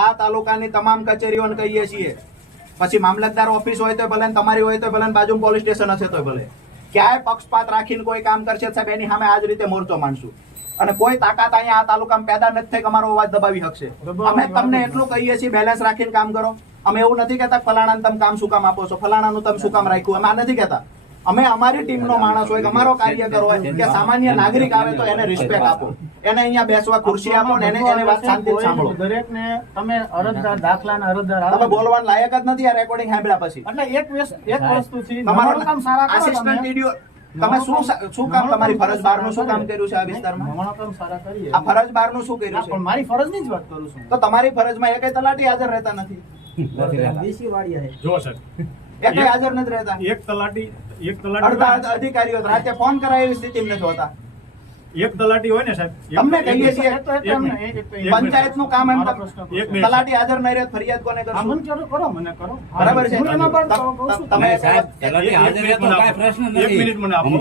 આ તાલુકાની તમામ કચેરીઓને કહીએ છીએ, પછી મામલતદાર ઓફિસ હોય તો ભલે, તમારી હોય તો ભલે, બાજુ પોલીસ સ્ટેશન હશે તો ભલે, ક્યાંય પક્ષપાત રાખીને કોઈ કામ કરશે સાહેબ એની સામે આ જ રીતે મોરચો માંડશું. અને કોઈ તાકાત અહીંયા આ તાલુકામાં પેદા નથી થઈ કે અમારો અવાજ દબાવી શકશે. અમે તમને એટલું કહીએ છીએ બેલેન્સ રાખીને કામ કરો. અમે એવું નથી કહેતા ફલાણાને તમે કામ શું કામ આપો છો, ફલાણાનું તમે શું કામ રાખ્યું, અમે આ નથી કહેતા. અમે અમારી ટીમનો માણસ હોય, અમારો કાર્યકર હોય કે સામાન્ય નાગરિક આવે તો એને રિસ્પેક્ટ આપો, એને અહીંયા બેસવા ખુરશી આપો ને એને વાત શાંતિથી સાંભળો. દરેકને તમે અરજદાર દાખલાના અરજદાર તમે બોલવાનું લાયક જ નથી આ રેકોર્ડિંગ સાંભળ્યા પછી. એટલે એક વસ્તુ છે, તમારો કામ સારા કરો આસિસ્ટન્ટ વિડિયો તમે શું કામ તમારી ફરજ બહારનું શું કામ કર્યું છે આ વિસ્તારમાં? હમણાં કામ સારા કરીએ. આ ફરજ બહારનું શું કર્યું છે? પણ મારી ફરજની જ વાત કરું છું. તો તમારી ફરજમાં એકેય તલાટી હાજર રહેતા નથી. જો સર એકેય હાજર નથી રહેતા. એક તલાટી અડધા અધિકારીઓ રાતે ફોન કરાય એવી સ્થિતિમાં નથી હોતા. એક તલાટી હોય ને સાહેબ, તમને કહીએ છીએ મિનિટ. પંચાયતનું કામ એમ એક મિનિટ. તલાટી હાજર નહીં રહે ફરિયાદ કોને કરશો? મને કરો મને કરો બરાબર છે. હું એમાં પણ કહું છું. તમે સાહેબ તલાટી હાજર રહે તો કાંઈ પ્રશ્ન નથી. એક મિનિટ મને આપો.